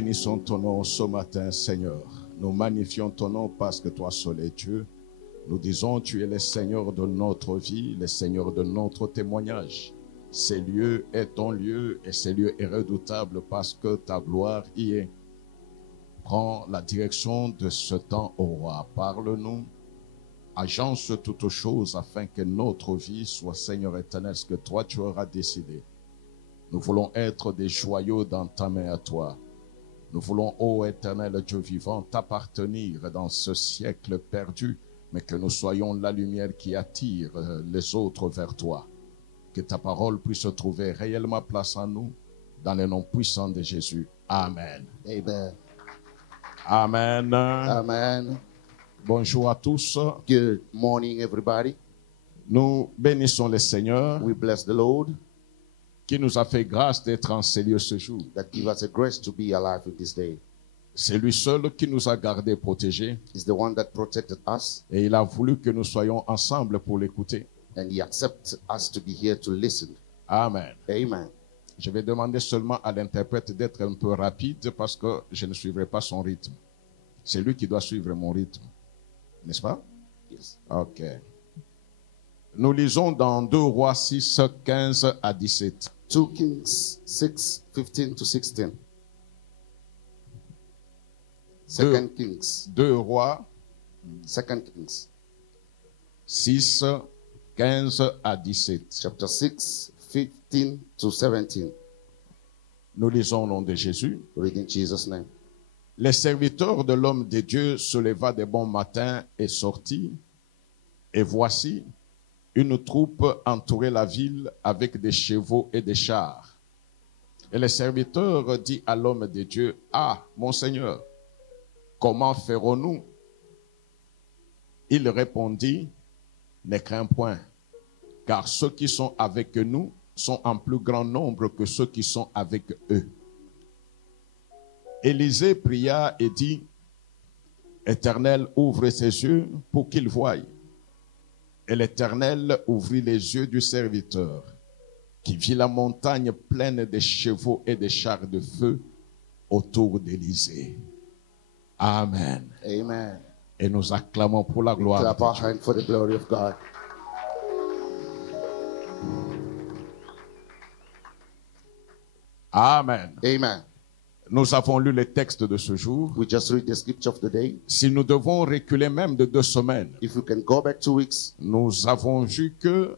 bénissons ton nom ce matin, Seigneur. Nous magnifions ton nom parce que toi seul es Dieu. Nous disons, tu es le Seigneur de notre vie, le Seigneur de notre témoignage. Ce lieu est ton lieu et ce lieu est redoutable parce que ta gloire y est. Prends la direction de ce temps, ô roi. Parle-nous. Agence toutes choses afin que notre vie soit, Seigneur éternel, ce que toi tu auras décidé. Nous voulons être des joyaux dans ta main à toi. Nous voulons, ô éternel Dieu vivant, t'appartenir dans ce siècle perdu, mais que nous soyons la lumière qui attire les autres vers toi. Que ta parole puisse trouver réellement place en nous, dans le nom puissant de Jésus. Amen. Amen. Amen. Amen. Bonjour à tous. Good morning, everybody. Nous bénissons le Seigneur We bless the Lord qui nous a fait grâce d'être en ces lieux ce jour. that give us a grace to be alive in this day. C'est lui seul qui nous a gardés protégés He's the one that protected us, et il a voulu que nous soyons ensemble pour l'écouter. and He accepts us to be here to listen. Amen. Amen. Je vais demander seulement à l'interprète d'être un peu rapide parce que je ne suivrai pas son rythme. C'est lui qui doit suivre mon rythme. N'est-ce pas? Yes. Ok. Nous lisons dans 2 Rois 6, 15 à 17. 2 Kings 6, 15 to 16. 2 Kings. 2 Rois 2 Kings. 6, 15 à 17. Chapter 6, 15 to 17. Nous lisons au nom de Jésus. Read in Jesus' name. Les serviteurs de l'homme de Dieu se leva de bon matin et sortit. Et voici, une troupe entourait la ville avec des chevaux et des chars. Et le serviteur dit à l'homme de Dieu, « Ah, mon Seigneur, comment ferons-nous » Il répondit, « Ne crains point, car ceux qui sont avec nous sont en plus grand nombre que ceux qui sont avec eux. » Élisée pria et dit, « Éternel, ouvre ses yeux pour qu'il voie. » Et l'Éternel ouvrit les yeux du serviteur, qui vit la montagne pleine de chevaux et de chars de feu autour d'Élisée. Amen. Amen. Et nous acclamons pour la gloire Clap de our Dieu. hand for the glory of God. Amen. Amen. Nous avons lu le texte de ce jour. We just read the scripture of the day. Si nous devons reculer même de 2 semaines, If we can go back 2 weeks, nous avons vu que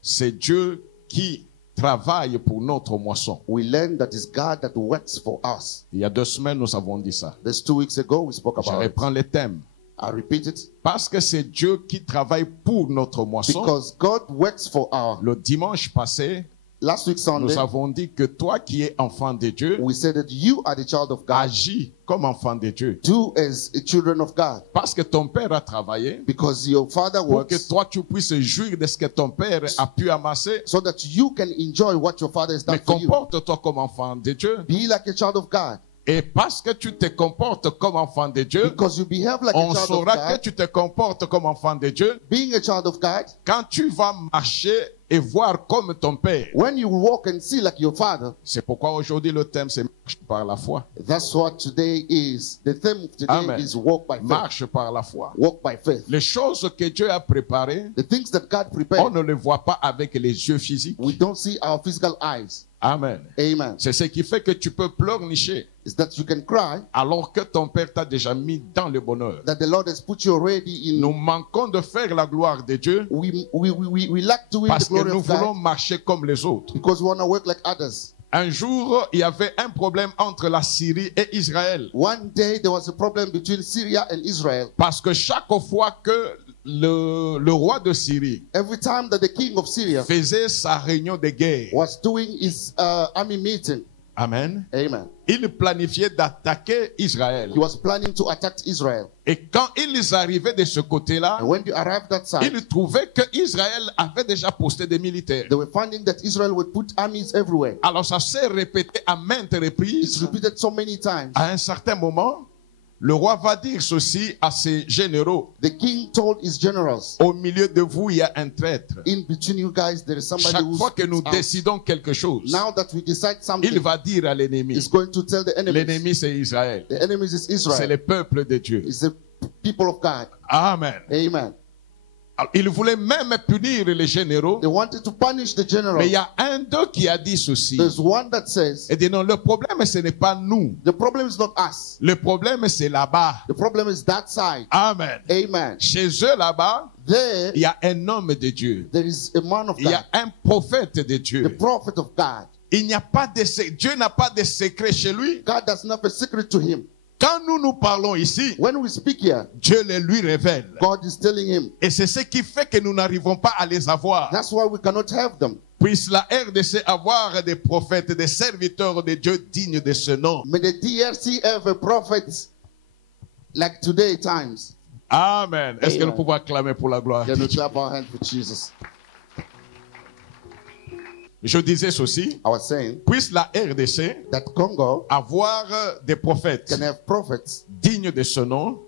c'est Dieu qui travaille pour notre moisson. we learn that it's God that works for us. Il y a 2 semaines, nous avons dit ça. This 2 weeks ago, we spoke Je about it. reprends le thème. I repeat it. Parce que c'est Dieu qui travaille pour notre moisson. Because God works for our. Le dimanche passé, Last week Sunday, nous avons dit que toi qui es enfant de Dieu, we said that you are the child of God. agis comme enfant de Dieu. Do as a children of God. Parce que ton père a travaillé Because your father pour que works toi tu puisses jouir de ce que ton père a pu amasser. so that you can enjoy what your father has done Mais for you. comporte-toi comme enfant de Dieu. Be like a child of God. Et parce que tu te comportes comme enfant de Dieu, Because you behave like on a child of saura que God. tu te comportes comme enfant de Dieu Being a child of God, quand tu vas marcher et voir comme ton père. when you walk and see like your father, C'est pourquoi aujourd'hui le thème c'est marche par la foi. that's what today is. The theme of today Amen. is walk by faith. Marche par la foi. Walk by faith. Les choses que Dieu a préparées, The things that God on prepared, ne les voit pas avec les yeux physiques. we don't see our physical eyes. Amen. Amen. C'est ce qui fait que tu peux pleurnicher Is that you can cry alors que ton père t'a déjà mis dans le bonheur. that the Lord has put you already Nous in. manquons de faire la gloire de Dieu We lack doing parce the que glory nous of God voulons marcher comme les autres. because we want to work like others. Un jour, il y avait un problème entre la Syrie et Israël. One day there was a problem between Syria and Israel. Parce que chaque fois que le roi de Syrie Every time that the king of Syria faisait sa réunion de guerre, was doing his army meeting, amen, amen, il planifiait d'attaquer Israël. he was planning to attack Israel. Et quand ils arrivaient de ce côté-là, And when they arrived that side, ils trouvaient que Israël avait déjà posté des militaires. they were finding that Israel would put armies everywhere. Alors ça s'est répété à maintes It's reprises. repeated so many times. À un certain moment, Le roi va dire ceci à ses généraux. The king told his generals, Au milieu de vous, il y a un traître. in between you guys, there is somebody Chaque who's fois que nous out. décidons quelque chose, Now that we decide il something, va dire à l'ennemi. he's going to tell the enemies. L'ennemi, c'est Israël. The enemies is C'est Israel. le peuple de Dieu. It's the people of God. Amen. Amen. Alors, il voulait même punir les généraux. They wanted to punish the Mais il general. y a un d'eux qui a dit ceci. There's one that says, Il dit non, le problème, ce n'est pas nous. the problem is not us. Le problème, c'est là-bas. The problem is that side. Amen. Amen. Chez eux, là-bas, There, il y a un homme de Dieu. there is a man of Il y a God, un prophète de the Dieu. prophet of God. Il n'y a pas de Dieu n'a pas de secret chez lui. God does not have a secret to him. Quand nous parlons ici, When we speak here, Dieu le lui révèle. God is telling him. Et c'est ce qui fait que nous n'arrivons pas à les avoir. That's why we cannot have them. Puisse la RDC avoir des prophètes, des serviteurs de Dieu dignes de ce nom. May the DRC have a prophet like today times. Amen. Est-ce que Amen. nous pouvons acclamer pour la gloire? Can we clap our hands for Jesus? Je disais ceci. I was saying Puisse la RDC that Congo avoir des prophètes can have prophets dignes de ce nom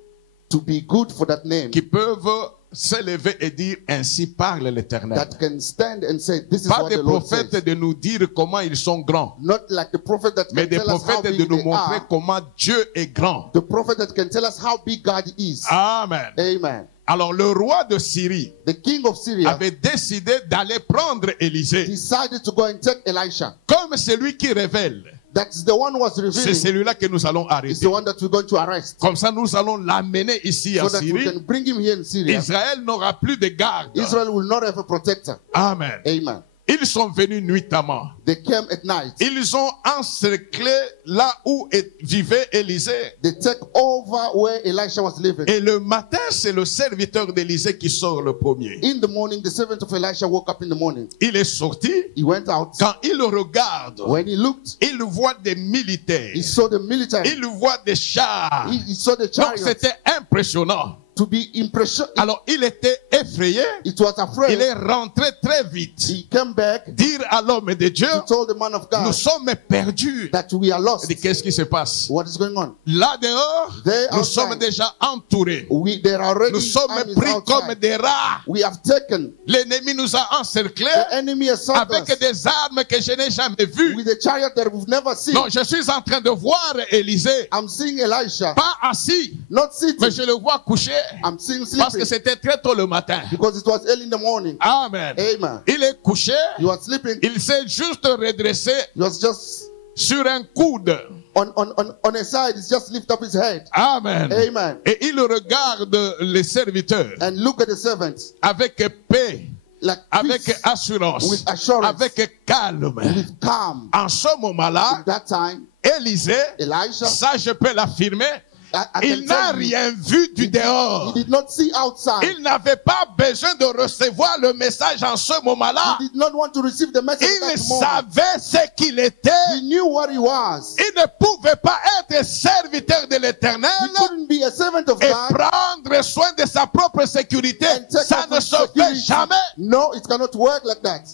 to be good for that name, qui peuvent s'élever et dire ainsi parle l'Éternel. that can stand and say, this is Pas what des the Lord prophètes says. de nous dire comment ils sont grands, Not like the prophet that mais can des tell us how prophètes de big nous they montrer are. comment Dieu est grand. The prophet that can tell us how big God is. Amen. Amen. Alors le roi de Syrie The king of Syria avait décidé d'aller prendre Élisée. decided to go and take Elisha. Comme celui qui révèle, That's the one who was c'est revealing. celui-là que nous allons It's arrêter. the one that we're going to arrest. Comme ça, nous allons l'amener ici en So that we Syrie. can bring him here in Syria. Israël n'aura plus de garde. Israel will not have a protector. Amen. Amen. Ils sont venus nuitamment. They came at night. Ils ont encerclé là où vivait Élisée. They take over where Elisha was living. Et le matin, c'est le serviteur d'Élisée qui sort le premier. In the morning, the servant of Elisha woke up in the morning. Il est sorti. He went out. Quand il regarde, When he looked, il voit des militaires. he saw the military. Il voit des chars. He saw the Donc chariots. c'était impressionnant. To be impressioned, Alors il était effrayé. it was Il afraid. est rentré très vite. He came back. Dire à l'homme de Dieu, He told the man of nous God sommes perdus. that we are Il lost. dit, qu'est-ce qui se passe? What is going on? Là dehors, They nous outside. sommes déjà entourés. There are already Nous sommes armies pris comme outside. des rats. We have taken. L'ennemi nous a encerclés The enemy assaulted avec us des armes que je n'ai jamais vues. with a chariot that we've never seen. Non, je suis en train de voir Élisée, I'm seeing Elisha, pas assis, not mais sitting. je le vois couché. I'm seeing Parce que sleeping c'était très tôt le matin. because it was early in the morning. Amen. Amen. Il est couché, He was sleeping. il s'est juste redressé He was just sur un coude. on his side. He's just lift up his head. Amen. Amen. Et il regarde les serviteurs And look at the servants. avec paix, Like avec peace, assurance, with assurance, avec calme. with calm. En ce moment-là, At that time, Élisée, Elisha, ça je peux l'affirmer, I il can n'a tell you, rien vu du he dehors. did not see outside. Il n'avait pas besoin de recevoir le message en ce moment-là. He did not want to receive the message Il at that moment. savait ce qu'il était. He knew what he was. Il ne pouvait pas être serviteur de l'Éternel He couldn't be a servant of et God prendre soin de sa propre sécurité. and take Ça off ne his se fait security. jamais. No, it cannot work like that.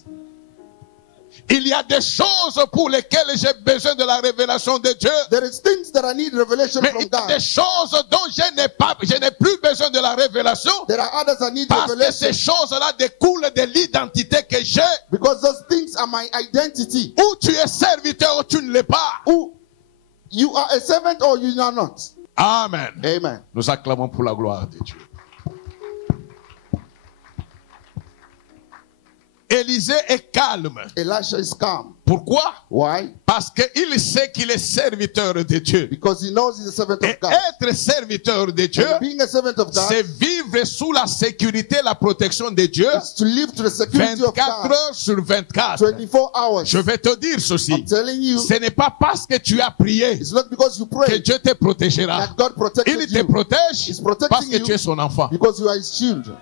Il y a des choses pour lesquelles j'ai besoin de la révélation de Dieu. There is things that I need revelation Mais from il y a God. des choses dont je n'ai plus besoin de la révélation. There are others I need Parce que revelation ces choses-là découlent de l'identité que j'ai. because those things are my identity. Ou tu es serviteur ou tu ne l'es pas. Who you are a servant or you are not. Amen. Amen. Nous acclamons pour la gloire de Dieu. Élisée est calme. Elisha is calm. Pourquoi? Why? Parce qu'il sait qu'il est serviteur de Dieu. Because he knows he's a servant Et of God. être serviteur de Dieu, And being a servant of God c'est vivre sous la sécurité, la protection de Dieu, is to live to the security of 24 God. heures sur 24. 24 hours. Je vais te dire ceci. I'm telling you, Ce n'est pas parce que tu as prié it's not because you que pray Dieu te protégera. that God protected Il te you. protège He's protecting parce que you tu es son enfant. because you are his children.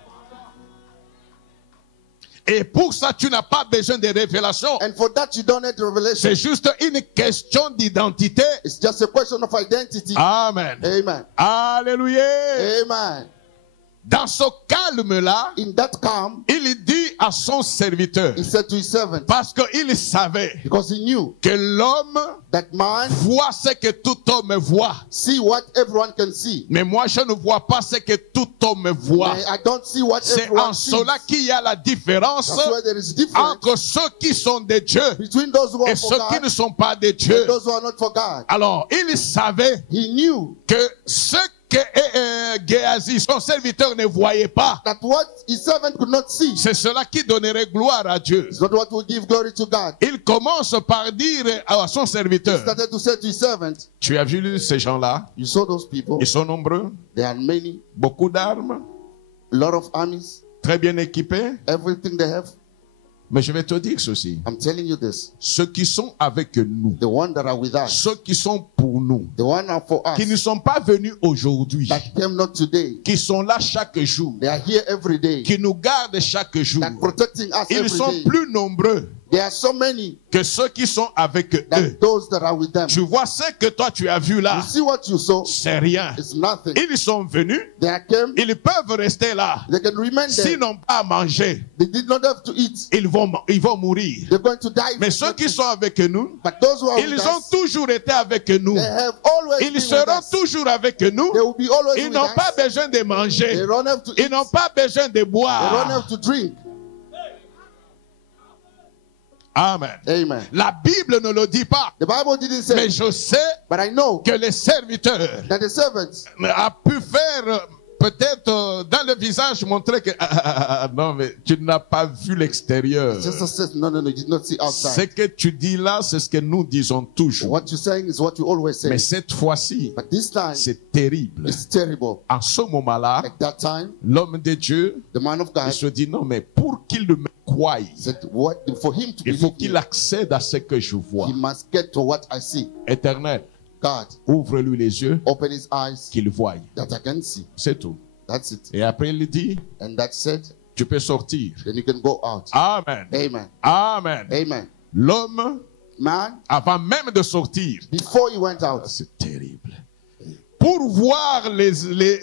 Et pour ça, tu n'as pas besoin de révélation. And for that, you don't need revelation. C'est juste une question d'identité. It's just a question of identity. Amen. Amen. Alléluia. Amen. Dans ce calme-là, in that calm, il dit à son serviteur, he said to his servant, parce qu'il savait because he knew que l'homme that man voit ce que tout homme voit. see what everyone can see. Mais moi, je ne vois pas ce que tout homme voit. I don't see what C'est everyone en sees. cela qu'il y a la différence That's where there is difference entre ceux qui sont de Dieu between those who are et for ceux qui God ne sont pas de Dieu. and those who are not for God. Alors, il savait He knew que ce que Géasi, son serviteur, ne voyait pas, that what his servant could not see c'est cela qui donnerait gloire à Dieu. is not what will give glory to God. Il commence par dire à son He serviteur, started to say to his servant, tu as vu ces gens-là? you saw those people, Ils sont nombreux, there are many, beaucoup d'armes, a lot of armies, très bien équipés. everything they have. Mais je vais te dire ceci. I'm telling you this. Ceux qui sont avec nous, The one that are with us, ceux qui sont pour nous, the one are for us, qui ne sont pas venus aujourd'hui, that came not today, qui sont là chaque jour, they are here every day, qui nous gardent chaque jour, that protecting us ils every sont day. plus nombreux There are so many que ceux qui sont avec eux. that those that are with them. Tu vois ce que toi tu as vu You là, see what you saw? c'est rien. It's nothing. Ils sont venus, They came, ils peuvent rester là. they can remain S'ils there. n'ont pas à manger, They did not have to eat. ils vont mourir. They're going to die. Mais ceux qui sont avec nous, But those who are ils with ont us, toujours été avec nous. they have always been Ils with seront us. toujours avec nous. They will be always Ils with n'ont us. pas besoin de They manger. don't have to Ils eat. n'ont pas besoin de They don't boire. have to drink. Amen. Amen. La Bible ne le dit pas. The Bible didn't say, Mais je sais but I know que les serviteurs that the servants a pu faire peut-être dans le visage montrer que non mais tu n'as pas vu l'extérieur. just said, no, you did not see Ce outside. que tu dis là, c'est ce que nous disons toujours. What you're saying is what you always say. Mais cette fois-ci, But this time, c'est terrible. it's terrible. En ce moment-là, At that time, l'homme de Dieu, the man of il God se dit non mais pour qu'il me croie, said, what, for him to il faut believe qu'il me, accède à ce que je vois. he must get to what I see. Éternel, God, ouvre-lui les yeux, open his eyes qu'il voie. that I can see. C'est tout. That's it. Et après il dit, And that's said, tu peux sortir. then you can go out. Amen. Amen. Amen. Amen. L'homme, Man, avant même de sortir, before he went out, c'est terrible. Pour voir les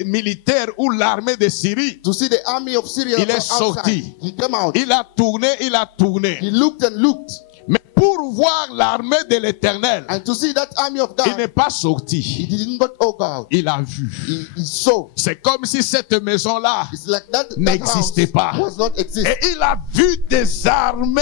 militaires ou l'armée de Syrie, to see the army of Syria il est from outside, sorti. he came out. Il a tourné. He looked and looked. Mais pour voir l'armée de l'Éternel, And to see that army of il n'est God, pas he sorti. didn't go, oh God. Il a vu. He saw. C'est comme si cette maison-là It's like that house n'existait pas. was not exist. Et il a vu des armées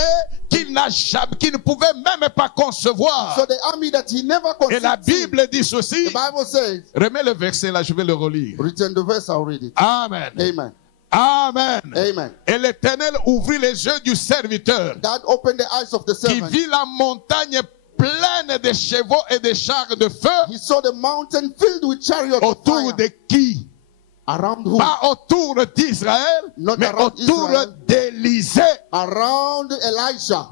qu'il ne pouvait même pas concevoir. So the army that he never Et la conceived. Bible dit ceci. The Bible says, Remets le verset là, je vais le relire. return the verse, I'll read it. Amen. Amen. Amen. Amen. Et l'Éternel ouvrit les yeux du serviteur God opened the eyes of the qui servant. vit la montagne pleine de chevaux et de chars de feu. He saw the mountain filled with chariots of Autour fire. de qui? Around who? Pas autour d'Israël, Not mais around autour Israel. d'Élisée. Around Elisha.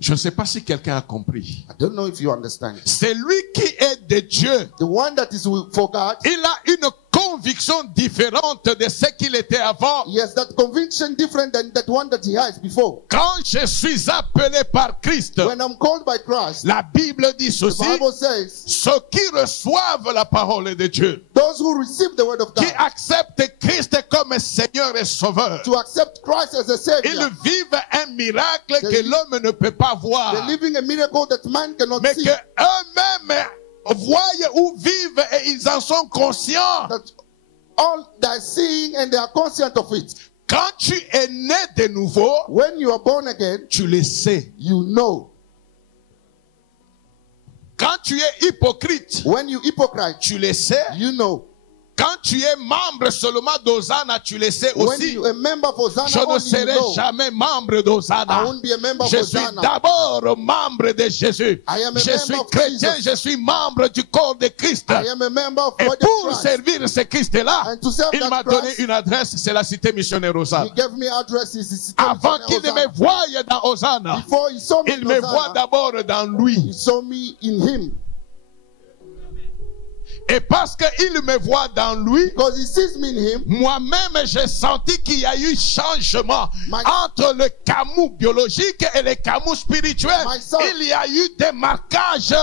Je ne sais pas si quelqu'un a compris. I don't know if you understand. C'est lui qui est de Dieu. The one that is for God, Il a une conviction différente de ce qu'il était avant. he has that conviction different than that one that he has before. Quand je suis appelé par Christ, When I'm called by Christ, la Bible dit the ceci, Bible says, ceux qui reçoivent la parole de Dieu, those who receive the word of qui God, acceptent Christ comme Seigneur et Sauveur, to accept Christ as a ils Savior, vivent un miracle que l'homme ne peut pas voir, they're living a miracle that man cannot mais see. que eux-mêmes voient ou vivent et ils en sont conscients. That all they're seeing and they are conscient of it. Quand tu es né de nouveau, When you are born again, tu le sais. you know. Quand tu es hypocrite, When you hypocrite, tu le sais. you know. Quand tu es membre seulement d'Hosanna, tu le sais When aussi. you are a member of Hosanna, Je ne only you serai know. jamais membre I d'Hosanna. won't be a member of Je suis Hosanna. d'abord membre de Jésus. I am a Je member suis of chrétien, Jesus. je suis membre du corps de Christ. I am a member of Et body pour of Christ. servir ce Christ-là, And to serve il that m'a donné Christ, une adresse, c'est la cité missionnaire he Hosanna. gave me addresses. Avant qu'il ne me voie dans Hosanna, Before he saw me il in me voit Hosanna, d'abord dans lui. he saw me in him. Et parce qu'il me voit dans lui, Because he sees me in him, moi-même, j'ai senti qu'il y a eu changement entre le camus biologique et le camus spirituel. Myself. Il y a eu des marquages.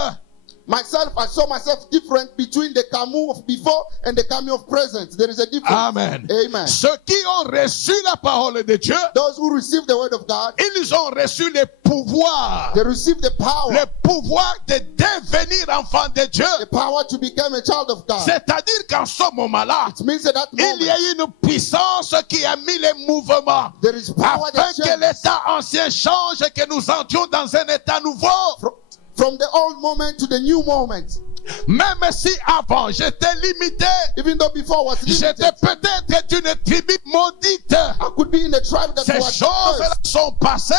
Myself, I saw myself different between the Camus of before and the Camus of present. There is a difference. Amen. Amen. Ceux qui ont reçu la parole de Dieu, Those who receive the word of God, ils ont reçu le pouvoir. they receive the power. Le pouvoir de devenir enfant de Dieu. The power to become a child of God. C'est-à-dire qu'en ce moment-là, It means at that il y a moment, une puissance qui a mis les mouvements there is power afin that que changes. l'état ancien change et que nous entrions dans un état nouveau. From the old moment to the new moment. Même si avant j'étais limité, Even though before I was j'étais limited, peut-être d'une tribu maudite. I could be in a tribe that Ces was choses-là cursed. sont passées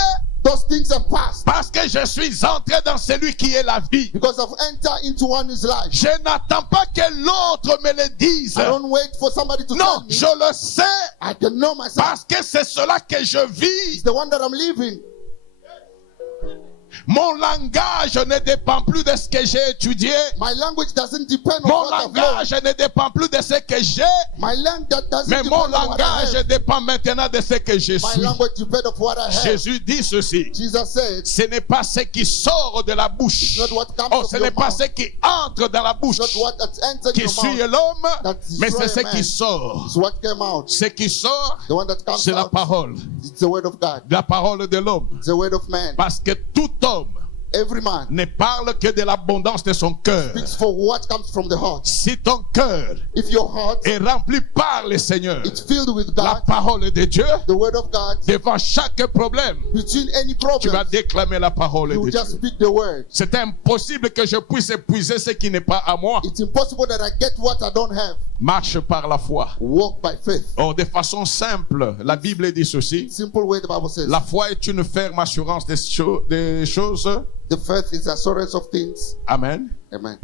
Those things have passed parce que je suis entré dans celui qui est la vie. because I've entered into one's life. Je n'attends pas que l'autre me le dise. I don't wait for somebody to Non, tell me. je le sais I can know myself. parce que c'est cela que je vis. It's the one that I'm living. Mon langage ne dépend plus de ce que j'ai étudié. My language doesn't depend on Mon what I've learned. langage ne dépend plus de ce que j'ai. My language doesn't Mais depend mon on what I langage have. dépend maintenant de ce que je My suis. language depends on what I have. Jésus dit ceci. Jesus said, Ce n'est pas ce qui sort de la bouche. It's not what comes Oh, of ce your n'est pas mouth. ce qui entre dans la bouche not what has entered qui your suit mouth. l'homme, That mais c'est destroy ce a qui man. sort. It's what came out. Ce qui sort, The one that comes c'est la out. parole. It's the word of God. La parole de l'homme. It's the word of man. Parce que tout homme Every man ne parle que de l'abondance de son cœur. speaks for what comes from the heart. Si ton cœur If your heart est rempli par le Seigneur, is filled with la God, parole de Dieu, the word of God, devant chaque problème, between any tu vas problem, déclamer la parole you de just Dieu. speak the word. C'est impossible que je puisse épuiser ce qui n'est pas à moi. It's impossible that I get what I don't have. Marche par la foi. Walk by faith. Or, de façon simple, la Bible dit ceci. Simple way the Bible says. La foi est une ferme assurance des choses. The faith is assurance of things. Amen. Amen.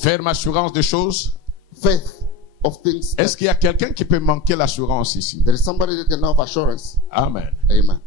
Ferme assurance des choses. Faith of things. Est-ce qu'il y a quelqu'un qui peut manquer l'assurance ici? There is somebody that can have assurance. Amen. Amen.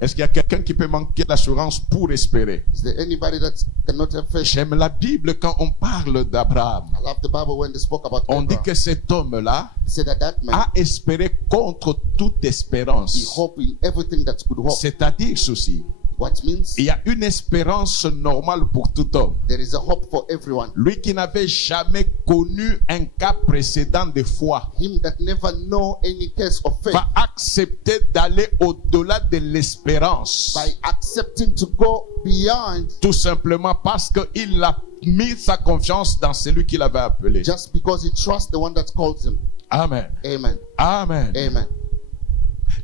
Est-ce qu'il y a quelqu'un qui peut manquer l'assurance pour espérer? Is there anybody that cannot have faith? J'aime la Bible quand on parle d'Abraham. I love the Bible when they spoke about On dit Abraham. que cet homme-là He said that man, a espéré contre toute he espérance. hope in everything that could hope. C'est-à-dire ceci. What means Il y a une espérance normale pour tout homme. there is a hope for everyone. Lui qui n'avait jamais connu un cas précédent de foi Him that never know any case of faith, va accepter d'aller au-delà de l'espérance. by accepting to go beyond Tout simplement parce qu'il a mis sa confiance dans celui qui l'avait appelé. just because he trusts the one that calls him. Amen. Amen. Amen. Amen.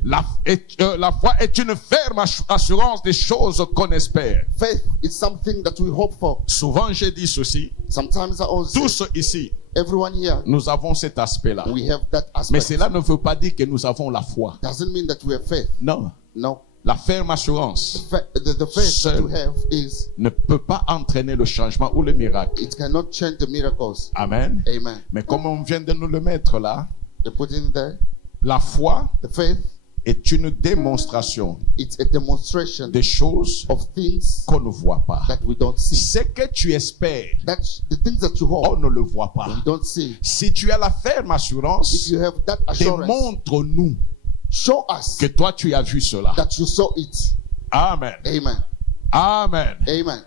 La foi est une ferme assurance des choses qu'on espère. Faith is something that we hope for. Souvent, j'ai dit ceci. Sometimes I always say, Tous ici, everyone here, nous avons cet aspect-là. we have that Mais aspect. cela ne veut pas dire que nous avons la foi. Doesn't mean that we have faith. Non. No. La ferme assurance The faith that Seul. you have is, ne peut pas entraîner le changement ou le miracle. it cannot change the miracles. Amen. Amen. Mais comme on vient de nous le mettre là, They put in there, la foi the faith, est une démonstration it's a demonstration des choses of things qu'on ne voit pas. that we don't see. Ce que tu espères, That's the things that you on hope, ne le voit pas. we don't see. Si tu as la ferme If assurance, you have that assurance, démontre-nous show us que toi tu as vu cela. that you saw it. Amen. Amen. Amen. Amen.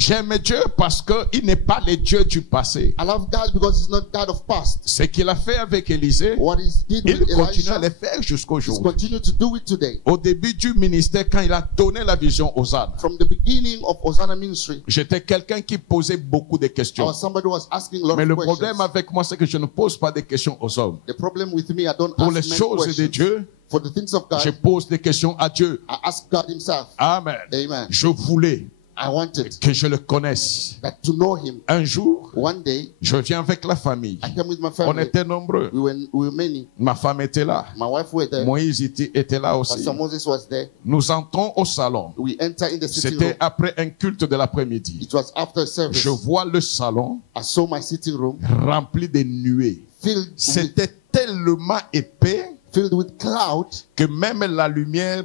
J'aime Dieu parce qu'il n'est pas le Dieu du passé. I love God because He's not God of past. Ce qu'il a fait avec Élisée, What He did il with continue à Elisha, le faire jusqu'au He's jour. continue to do it today. Au début du ministère, quand il a donné la vision aux ânes, From the beginning of Hosanna ministry, j'étais quelqu'un qui posait beaucoup de I questions. was somebody who was asking a lot Mais of le questions. problème avec moi, c'est que je ne pose pas de questions aux hommes. The problem with me, I don't Pour les ask many choses de questions. Dieu, For the things of God, je pose des questions à Dieu. I ask God Himself. Amen. Amen. Je voulais I wanted que je le connaisse. that to know Him. Un jour, One day, je viens avec la famille. I came with my On family. était nombreux. We were many. Ma femme était là. My wife were there. Moïse était là aussi. Pastor Moses was there. Nous entrons au salon. We enter in the sitting C'était room. après un culte de l'après-midi. It was after service. Je vois le salon I saw my sitting room rempli de nuées. C'était tellement épais filled with cloud que même la lumière,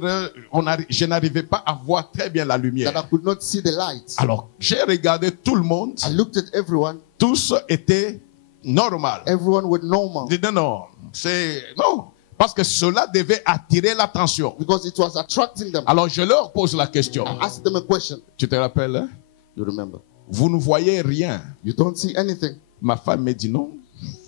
je n'arrivais pas à voir très bien la that I lumière. could not see the light. Alors, j'ai regardé tout le monde. I looked at everyone. Tous étaient normaux. Everyone was normal. Je dis non, non. Parce que cela devait attirer l'attention. Because it was attracting them. Alors, je leur pose la question. I asked them a question. Tu te rappelles, hein? You remember? Vous ne voyez rien. You don't see anything. Ma femme me dit non,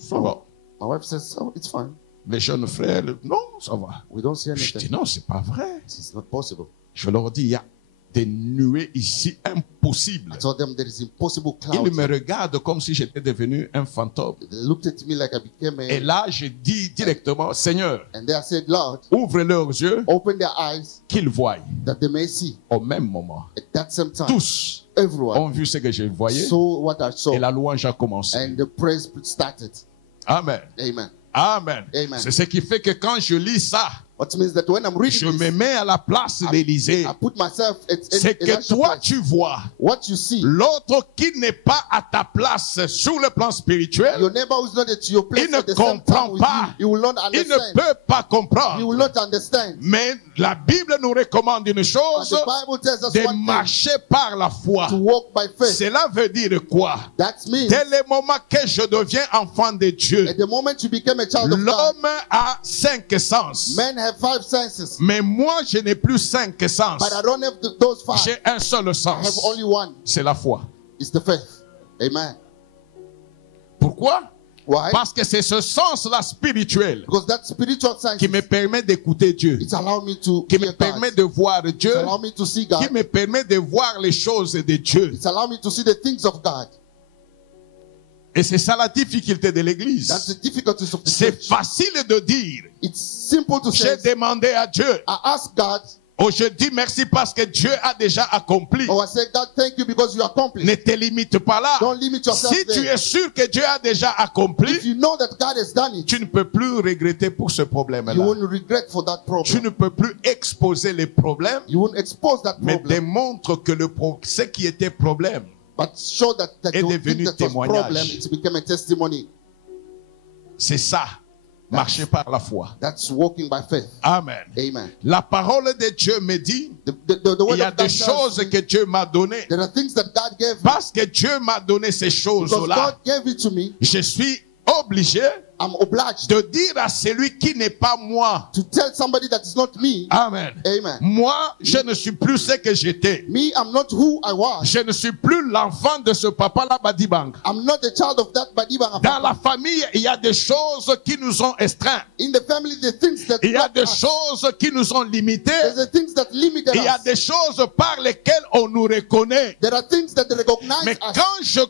ça va. My wife says, oh, it's fine. Les jeunes frères, non, ça va. We don't see Je dis anything. non, c'est pas vrai. It's not possible. Je leur dis, il y a des nuées ici impossibles. I told them there is impossible Ils clouds. me regardent comme si j'étais devenu un fantôme. They looked at me like I became Et a... là, je dis directement, Seigneur, And they said, Lord, ouvre leurs yeux, open their eyes qu'ils voient that they may see. au même moment. At that same time, Tous everyone ont vu ce que je voyais saw what I saw. et la louange a commencé. And the praise started. Amen. Amen. Amen. Amen. C'est ce qui fait que quand je lis ça, What means that when I'm reading je me this, mets à la place d'Élisée. I put myself C'est que toi, tu vois what you see. l'autre qui n'est pas à ta place sur le plan spirituel. Your neighbor who's not at your place Il ne at the same comprend time with pas. you, he will not Il ne understand. peut pas He will comprendre. not understand. Mais la Bible nous recommande une But chose, the Bible tells us de one thing, marcher par la foi. to walk by faith. Cela veut dire quoi? That means Dès le moment que je deviens enfant de Dieu, at the moment you become a child of God, l'homme a 5 sens. men have 5 senses. Mais moi, je n'ai plus 5 sens. But I don't have those 5. J'ai un seul I have sens. only one. C'est la foi. It's the faith. Amen. Pourquoi? Why? Parce que c'est ce sens-là spirituel Because that spiritual sense, qui me permet d'écouter Dieu, it allows me to qui me hear permet God. de voir Dieu, It allows me to see God. qui me permet de voir les choses de Dieu. It allows me to see the things of God. Et c'est ça la difficulté de l'Église. That's the difficulties of the C'est church. facile de dire, It's simple to j'ai say, demandé à Dieu, I ask God, ou je dis merci parce que Dieu a déjà accompli. or I say, God, thank you because you accomplished. Ne te limite pas là. Don't limit yourself Si tu there. es sûr que Dieu a déjà accompli, If you know that God has done it, tu ne peux plus regretter pour ce you problème-là. won't regret for that Tu problem. ne peux plus exposer les problèmes, You won't expose that mais problem, démontre que ce qui était problème but show that est the devenu thing that was témoignage. problem, it became a testimony. C'est ça, marcher par la foi. That's walking by faith. Amen. Amen. La parole de Dieu me dit, The word il y a of des God choses tells me que Dieu m'a données. there are things that God gave me. Parce que Dieu m'a donné ces Because choses-là, God gave it to me, je suis obligé I'm obliged de dire à celui qui n'est pas moi. to tell somebody that is not me. Amen. Amen. Moi, je ne suis plus ce que j'étais. Me, I'm not who I was. Je ne suis plus l'enfant de ce papa-là, Badibang. I'm not the child of that Badiba. Dans la famille, il y a des choses qui nous ont estreints. In the family, the things that Il y a block des us. choses qui nous ont limités. There's the things that limit Il y a us. des choses par lesquelles on nous reconnaît. There are things that recognize Mais us. quand je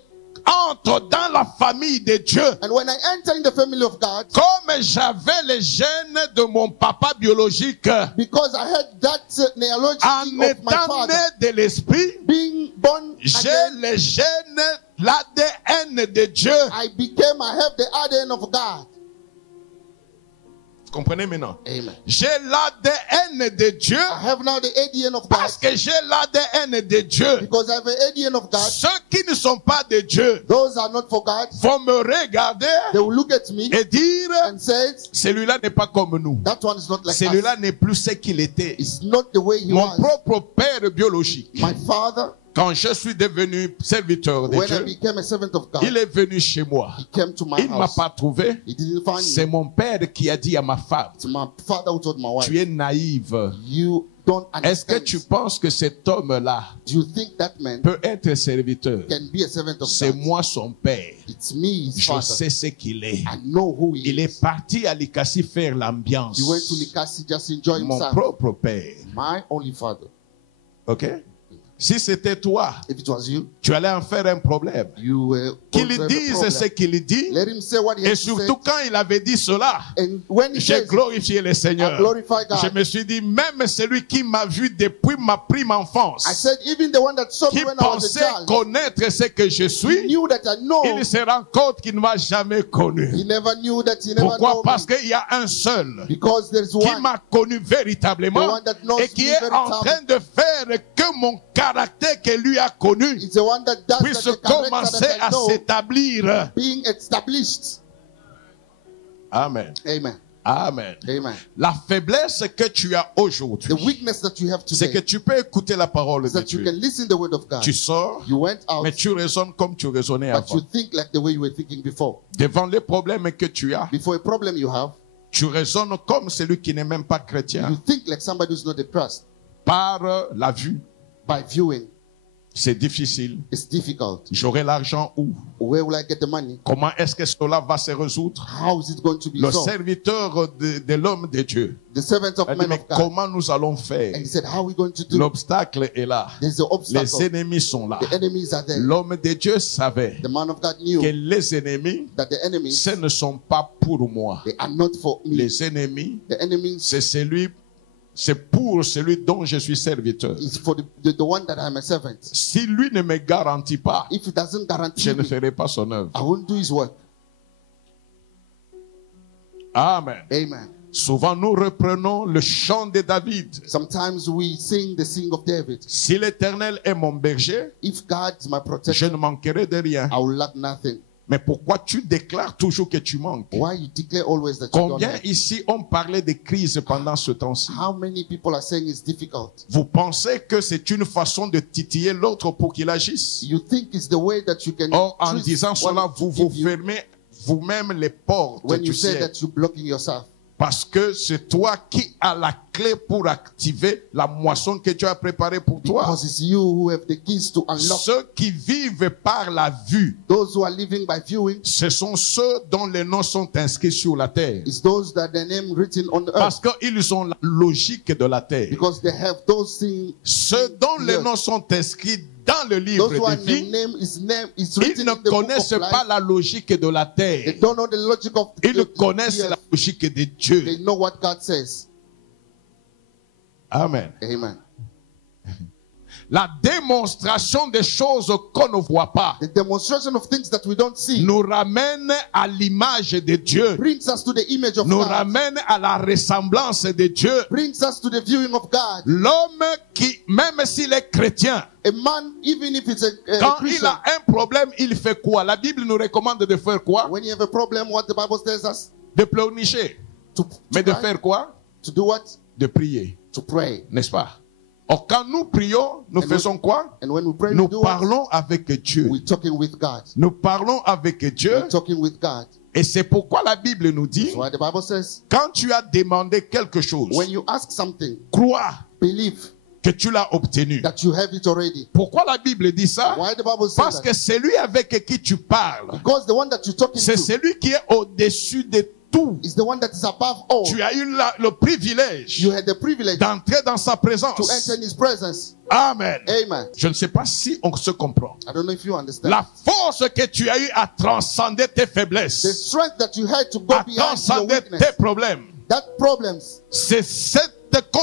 entre dans la famille de Dieu, And when I enter in the family of God, comme j'avais les gènes de mon papa biologique, because I had that neology en of my étant father, né de l'esprit, being born j'ai again, les gènes, l'ADN de Dieu. I have the ADN of God. Vous comprenez maintenant? Amen. J'ai l'ADN de Dieu I have now the ADN of God. parce que j'ai l'ADN de Dieu. Because I have the ADN of God. Ceux qui ne sont pas de Dieu Those are not for God. vont me regarder They will look at me et dire, and say, celui-là n'est pas comme nous. that one is not like us. Celui-là n'est plus ce qu'il était. It's not the way he Mon was. propre père biologique, My father, quand je suis devenu serviteur de when I Dieu, became a servant of God, il est venu chez moi. he came to my Il ne m'a house. pas trouvé. He didn't find C'est me. mon père qui a dit à ma femme, It's my father who told my wife, tu es naïve. you don't Est-ce que understand. tu penses que cet homme-là Do you think that man peut être serviteur? can be a servant of C'est God? moi son père. It's me, his Je father. sais ce qu'il est. I know who he Il is. est parti à Likasi faire l'ambiance. He went to Nikasi just enjoy Mon himself. propre père. My only father. OK? Si c'était toi, If it was you, tu allais en faire un problème. you will Qu'il have a dise problem. ce qu'il dit. Let him say what he Et has to say. surtout quand il avait dit cela, And when he j'ai says, glorifié le I Seigneur. glorify God. Je me suis dit, même celui qui m'a vu depuis ma prime I enfance, said, even the one that saw me qui when I was a pensait child, connaître ce que je he suis, knew that I know. il se rend compte qu'il ne m'a jamais connu. He never knew that he never Pourquoi? knew Parce me. qu'il y a un seul Because there's qui one. m'a connu The véritablement one that knows et qui me est en veritably. train de faire que mon caractère que lui a connu It's the one that does puisse that the character commencer that I à know s'établir. being established. Amen. Amen. Amen. Amen. La faiblesse que tu as The aujourd'hui, weakness that you have c'est que today tu peux écouter la parole is de that you Dieu. can listen the word of God. Tu sors, You went out, mais tu raisonnes comme tu raisonnais but you avant. think like the way you were thinking before. Devant les problèmes que tu as, Before a problem you have, tu raisonnes comme celui qui n'est même pas chrétien. you think like somebody who's not depressed Par la vue, by viewing. C'est difficile. It's difficult. J'aurai l'argent où? Where will I get the money? Comment est-ce que cela va se résoudre? How is it going to be Le solved? serviteur de l'homme de Dieu The servant of a dit, man mais of God. comment nous allons faire? And he said, how are we going to do? L'obstacle est là. There's the Les obstacle. ennemis sont là. The enemies are there. L'homme de Dieu savait The man of God knew que les ennemis, that the enemies, ce ne sont pas pour moi. they are not for me. Les ennemis, The enemies c'est pour celui dont je suis serviteur. is for the one that I'm a servant. Si lui ne me garantit pas, If he doesn't guarantee je ne me, ferai pas son œuvre. I won't do his work. Amen. Amen. Souvent nous reprenons le chant de David. Sometimes we sing the sing of David. Si l'Éternel est mon berger, If God is my je protector, ne manquerai de rien. I will lack nothing. Mais pourquoi tu déclares toujours que tu manques? Why you declare always that you don't Combien have? ici ont parlé de crise pendant ce temps-ci? How many people are saying it's difficult? Vous pensez que c'est une façon de titiller l'autre pour qu'il agisse? You think it's the way that you can Or, en treat disant one cela, vous to vous give you fermez vous-même les portes when you du say ciel. that you're blocking yourself. Parce que c'est toi qui as la clé pour activer la moisson que tu as préparée pour toi. Because it's you who have the keys to unlock. Ceux qui vivent par la vue, Those who are living by viewing, ce sont ceux dont les noms sont inscrits sur la terre. it's those that their name written on the Parce earth. qu'ils ont la logique de la terre. Because they have those things. Ceux dont les Yes. noms sont inscrits dans le livre Those who are de the vie, name is ils written ne in the book connaissent of pas life. la logique de la They terre. don't know the logic of Ils the connaissent yes. la logique de Dieu. They know what God says. Amen. Amen. La démonstration des choses qu'on ne voit pas The demonstration of things that we don't see nous ramène à l'image de Dieu, brings us to the image of nous God. ramène à la ressemblance de Dieu. Brings us to the viewing of God. L'homme qui, même s'il est chrétien, A man, even if it's a quand il Christian, a un problème, il fait quoi? La Bible nous recommande de faire quoi? when you have a problem, what the Bible tells us De pleurnicher. to Mais de cry, faire quoi? to do what? De prier, To pray. n'est-ce pas? Or, quand nous prions, nous And faisons quoi? And when we pray, Nous we do what? parlons avec Dieu. We're talking with God. Nous parlons avec Dieu. We're talking with God. Et c'est pourquoi la Bible nous dit, That's why the Bible says, quand tu as demandé quelque chose, when you ask something, crois believe que tu l'as obtenu. that you have it already. Pourquoi la Bible dit ça? Why the Bible says Parce that? que celui avec qui tu parles, Because the one that you're talking c'est to celui qui est au-dessus de tout. is the one that is above all. Tu as eu le privilège You had the privilege d'entrer dans sa to présence. enter in His presence. Amen. Amen. Je ne sais pas si on se comprend. I don't know if you understand. La force que tu as eu à transcender tes The faiblesses, strength that you had to go à behind your transcender weakness, tes problèmes, that problems c'est cette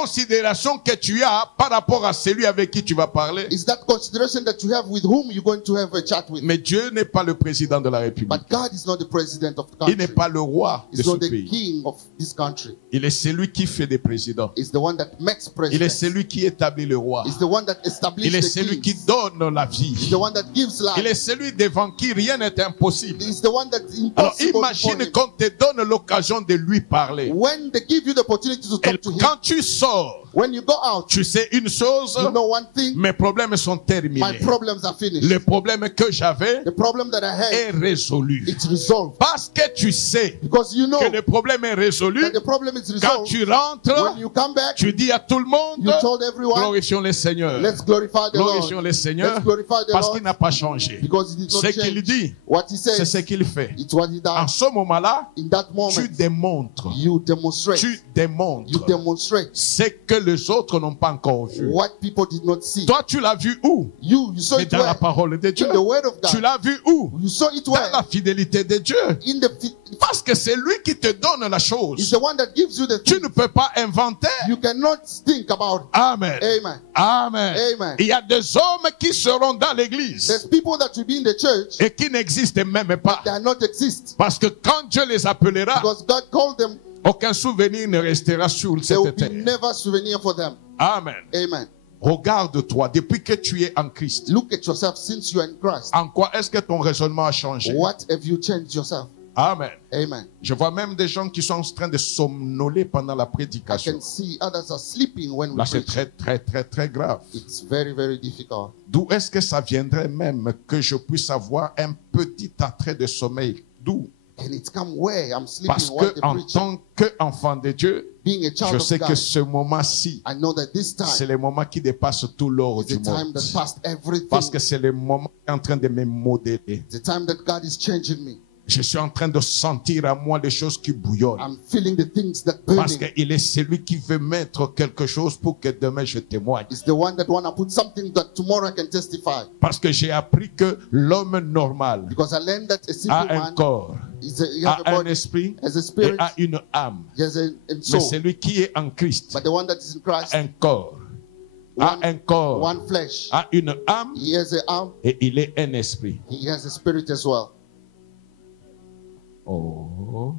considération que tu as par rapport à celui avec qui tu vas parler. is that consideration that you have with whom you're going to have a chat with. Mais Dieu n'est pas le président de la République. But God is not the president of the Il n'est country. pas le roi de He's ce not the pays. king of this country. Il est celui qui fait des présidents. He's the one that makes Il est presidents. celui qui établit le roi. He's the one that establishes Il est the celui qui kings. donne la He's vie. the one that gives Il est life. celui devant qui rien n'est impossible. He's the one that's Alors impossible before imagine him. qu'on te donne l'occasion de lui parler. When they give you the opportunity to Et talk to him, quand tu sors, when you go out, tu sais une chose, you know one thing, mes problèmes sont my terminés. problems are finished. Le problème que j'avais The problem that I had, est résolu. it's resolved. Parce que tu sais Because you know que le problème est résolu. that the problem is Quand resolved. tu rentres, When you come back, tu dis à tout le monde, you told everyone, glorifions le Seigneur. let's glorify the Glorifions Lord. le Seigneur Let's glorify the parce Lord qu'il n'a pas changé. because he did not Ce qu'il change. dit, What he c'est ce says, qu'il fait. it's what he En does. ce moment-là, In that tu moment, démontres, you demonstrate. tu You démontres demonstrate ce que les autres n'ont pas encore vu. what people did not see. Toi, tu l'as vu où? You saw Mais it dans la where? parole de Dieu. In the word of Tu God. l'as vu où? You saw it Dans where? la fidélité de Dieu. In the Parce que c'est lui qui te donne la It's chose. the one that gives you the Tu thing. ne peux pas inventer. You cannot think about it. Amen. Amen. Amen. Amen. Il y a des hommes qui seront dans l'église There's people that will be in the church et qui n'existent même pas. that not exist. Parce que quand Dieu les appellera, Because God called them, aucun souvenir ne restera sur there will cette be terre. never souvenir for them. Amen. Amen. Regarde-toi, depuis que tu es en Christ, Look at yourself since you are in Christ. en quoi est-ce que ton raisonnement a changé? What have you changed yourself? Amen. Amen. Je vois même des gens qui sont en train de somnoler pendant la I prédication. can see others are sleeping when we Là, c'est preach. très grave. It's very, very difficult. D'où est-ce que ça viendrait même que je puisse avoir un petit attrait de sommeil? D'où? Can it come where I'm sleeping Parce while que they en preach? tant qu'enfant de Dieu, Being a child je of sais que God, ce moment-ci, I know that this c'est time le moment qui dépasse tout l'or is du the time monde. that passed everything. Parce que c'est le moment qui est en train de me modeler. The time that God is changing me. Je suis en train de sentir à moi les choses qui bouillonnent. I'm feeling the things that Parce burning. qu'il est celui qui veut mettre quelque chose pour que demain je témoigne. It's the one that want to put something that tomorrow I can testify. Parce que j'ai appris que l'homme normal Because I learned that a simple a un man corps, he a has a un body, esprit has a et spirit, a une âme. he has a Mais soul. celui qui est en Christ But the one that is in Christ, a un corps, a un corps, one flesh. a une âme He has an arm, et il est un esprit. he has a spirit as well. Oh.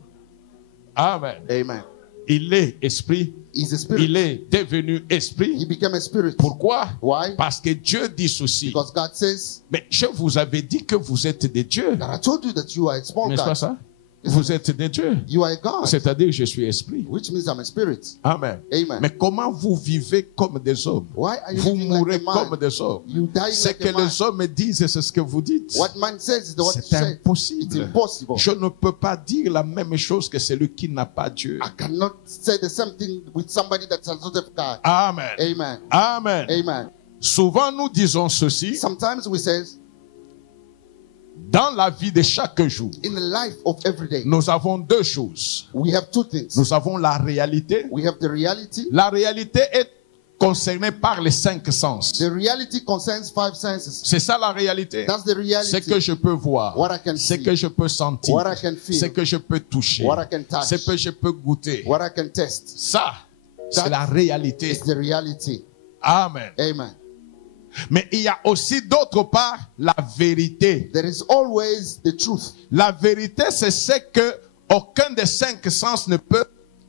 Amen. Amen. Il est esprit. He's a spirit. Il est devenu esprit. He became a spirit. Pourquoi? Why? Parce que Dieu dit ceci. Because God says Mais je vous avais dit que vous êtes des dieux. that I told you that you are a small N'est-ce pas God. ça? Vous êtes des dieux. You are a God, C'est-à-dire que je suis esprit. which means I'm a spirit. Amen. Amen. Mais comment vous vivez comme des hommes? Why are you Vous living mourrez like a man? comme des hommes. You dying Ce like que a man. les hommes disent, c'est ce que vous dites. What man says is what you C'est say. It's impossible. impossible. Je ne peux pas dire la même chose que celui qui n'a pas Dieu. I cannot say the same thing with somebody that does not have God. Amen. Amen. Amen. Amen. Souvent nous disons ceci Sometimes we say, dans la vie de chaque jour. in the life of every day, Nous avons deux choses. we have two things. Nous avons la réalité. We have the reality. La réalité est concernée par les cinq sens. The reality concerns five senses. C'est ça la réalité. That's the Ce que reality. je peux voir, What I can ce see. que je peux sentir, What I can feel. ce que je peux toucher, What I can touch. ce que je peux goûter. What I can test. Ça, c'est That la réalité. is the reality. Amen. Amen. Mais il y a aussi d'autre part la vérité. There is always the truth. La vérité, c'est ce que aucun des cinq sens ne peut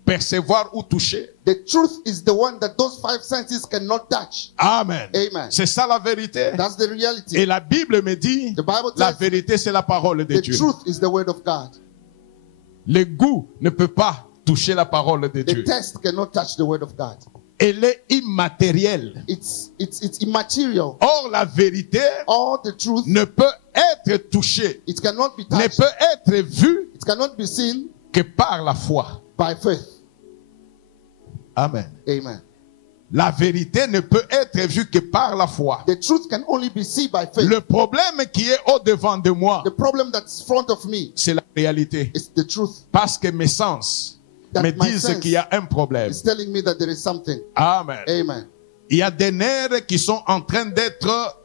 percevoir ou toucher. The truth is the one that those five senses cannot touch. Amen. Amen. C'est ça la vérité. That's the reality. Et la Bible me dit, The Bible la says vérité, c'est la parole de the Dieu. truth is the word of God. Le goût ne peut pas toucher la parole de The Dieu. test cannot touch the word of God. Elle est immatérielle. It's immaterial. Or, la vérité All the truth, ne peut être touchée, it cannot be ne touched. peut être vue It cannot be seen que par la foi. by faith. Amen. Amen. La vérité ne peut être vue que par la foi. The truth can only be seen by faith. Le problème qui est au-devant de moi, The problem that's in front of me c'est la réalité. is the truth. Parce que mes sens That me my disent sense qu'il y a un problème. It's telling me that there is something. Amen. Amen. Il y a des nerfs qui sont en train d'être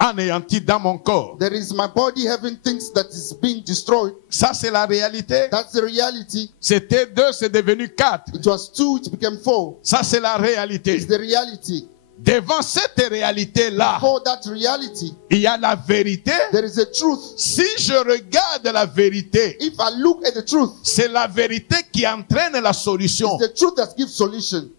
anéantis dans mon corps. There is my body having things that is being destroyed. Ça, c'est la réalité. That's the reality. C'était 2, c'est devenu 4. It was 2, it became 4. Ça, c'est la réalité. It's the reality. Devant cette réalité-là, For that reality, il y a la vérité. there is a truth. Si je regarde la vérité, If I look at the truth, c'est la vérité qui entraîne la solution. it's the truth that gives solution.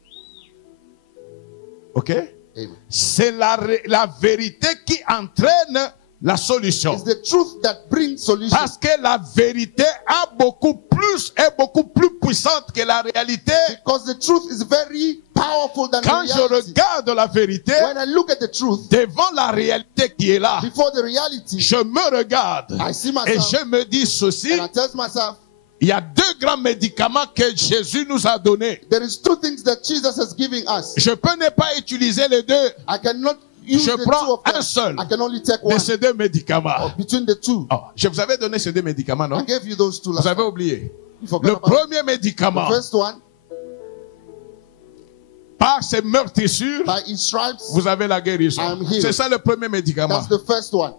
OK? Amen. C'est la vérité qui entraîne la solution. It's the truth that brings solution. Parce que la vérité est beaucoup plus puissante que la réalité. Because the truth is very powerful than Quand the je reality. regarde la vérité, When I look at the truth, devant la réalité qui est là, before the reality, je me regarde I see et myself je me dis ceci. and I tell myself, Il y a 2 grands médicaments que Jésus nous a donnés. there is 2 things that Jesus has given us. Je peux ne pas utiliser les 2 I cannot use Je the prends 2 of them. un seul I can only take de one. ces 2 médicaments. Between the 2. Oh, je vous avais donné ces 2 médicaments, non? I gave you those 2 last Vous avez time. oublié. You forgot Le about premier the médicament, first one. par ces meurtrissures, By his stripes, vous avez la guérison. I am healed. C'est ça le premier médicament. that's the first one.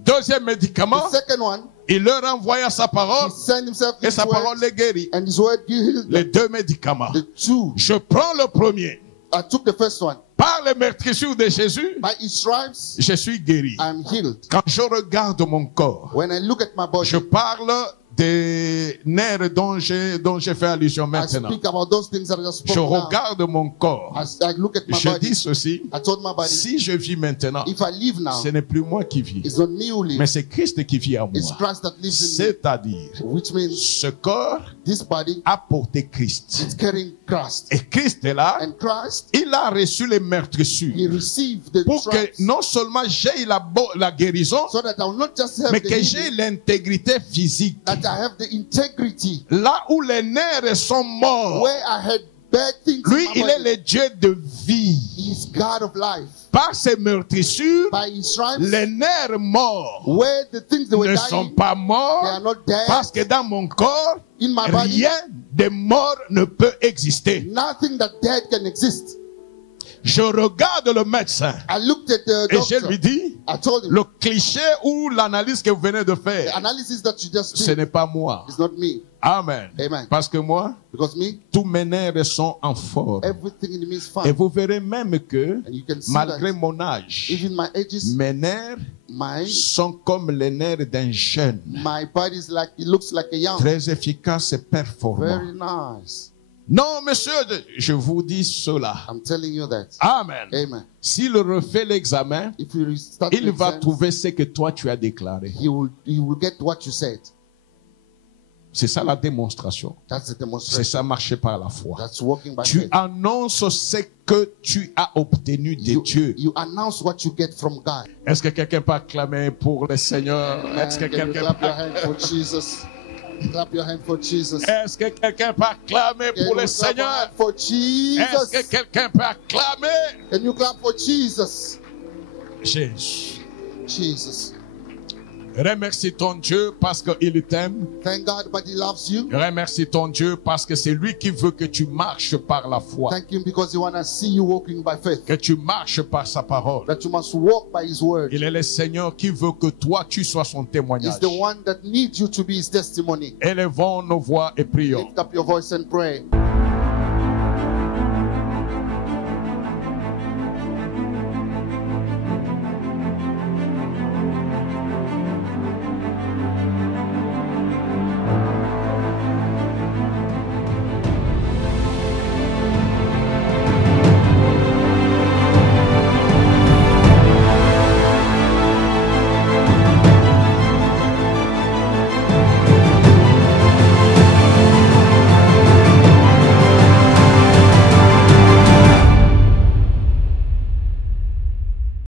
Deuxième médicament, The second one, il leur envoya sa he parole sent himself et his sa parole word, les guérit. and his word healed Les them. 2 médicaments. The 2. Je prends le premier. I took the first one. Par les meurtrissures de Jésus, By his stripes, je suis guéri. I'm healed. Quand je regarde mon corps, When I look at my body, je parle des nerfs dont j'ai fait allusion I maintenant. speak about those things that I just Je spoke now. regarde mon corps. As I look at my Je body, dis ceci. I told my body, Si je vis maintenant, if I live now, ce n'est plus moi qui vis, it's not me who mais lives, c'est Christ qui vit en it's moi. Christ that lives in me. C'est-à-dire, Which means ce corps this body a porté Christ. is carrying Christ. Et Christ est là. And Christ, Il a reçu les he meurtrissures received the pour que stripes non seulement j'ai la guérison, so that I will not just have mais the que j'ai healing, l'intégrité physique. that I have the integrity Là où les nerfs sont morts, where I had bad things lui, in my il est body. le Dieu de vie. He is God of life. Par ses meurtrissures, By his stripes, les nerfs morts where the things that were ne sont dying, pas they are morts, not dead. parce que dans mon corps, In my body, rien de mort ne peut exister. nothing that dead can exist. Je regarde le médecin I looked at the et je doctor. lui dis, I told him, le cliché ou l'analyse que vous venez de the faire, analysis that you just ce did n'est pas moi. is not me. Amen. Amen. Parce que moi, Because me, tous mes nerfs sont en forme. everything in me is Et fine. vous verrez même que, And you can see malgré that mon âge, even my ages, mes nerfs my sont comme les nerfs d'un jeune. body is like, it looks like a young. Très efficace et performant. Very nice. Non, monsieur, je vous dis cela. I'm telling you that. Amen. Amen. S'il refait l'examen, If you start il the va exams, trouver ce que toi tu as déclaré. he will get what you said. C'est ça la démonstration. That's the C'est demonstration. ça marcher par la foi. That's walking by Tu faith. annonces ce que tu as obtenu de Dieu. You announce what you get from God. Est-ce que quelqu'un peut acclamer pour le Seigneur? Est-ce que And can you quelqu'un clap your hand for Jesus? Clap your hand for Jesus. Est-ce que quelqu'un peut acclamer Can pour you le clap your hand Seigneur? for Est-ce que Jesus? quelqu'un peut acclamer Can you clap for Jesus? Jésus? Jesus. Remercie ton Dieu parce qu'il t'aime. Thank God, but He loves you. Remercie ton Dieu parce que c'est lui qui veut que tu marches par la foi. Thank Him because He wants to see you walking by faith. Que tu marches par sa parole. That you must walk by His word. Il est le Seigneur qui veut que toi, tu sois son témoignage. He's the one that needs you to be His testimony. Élevons nos voix et prions. Lift up your voice and pray.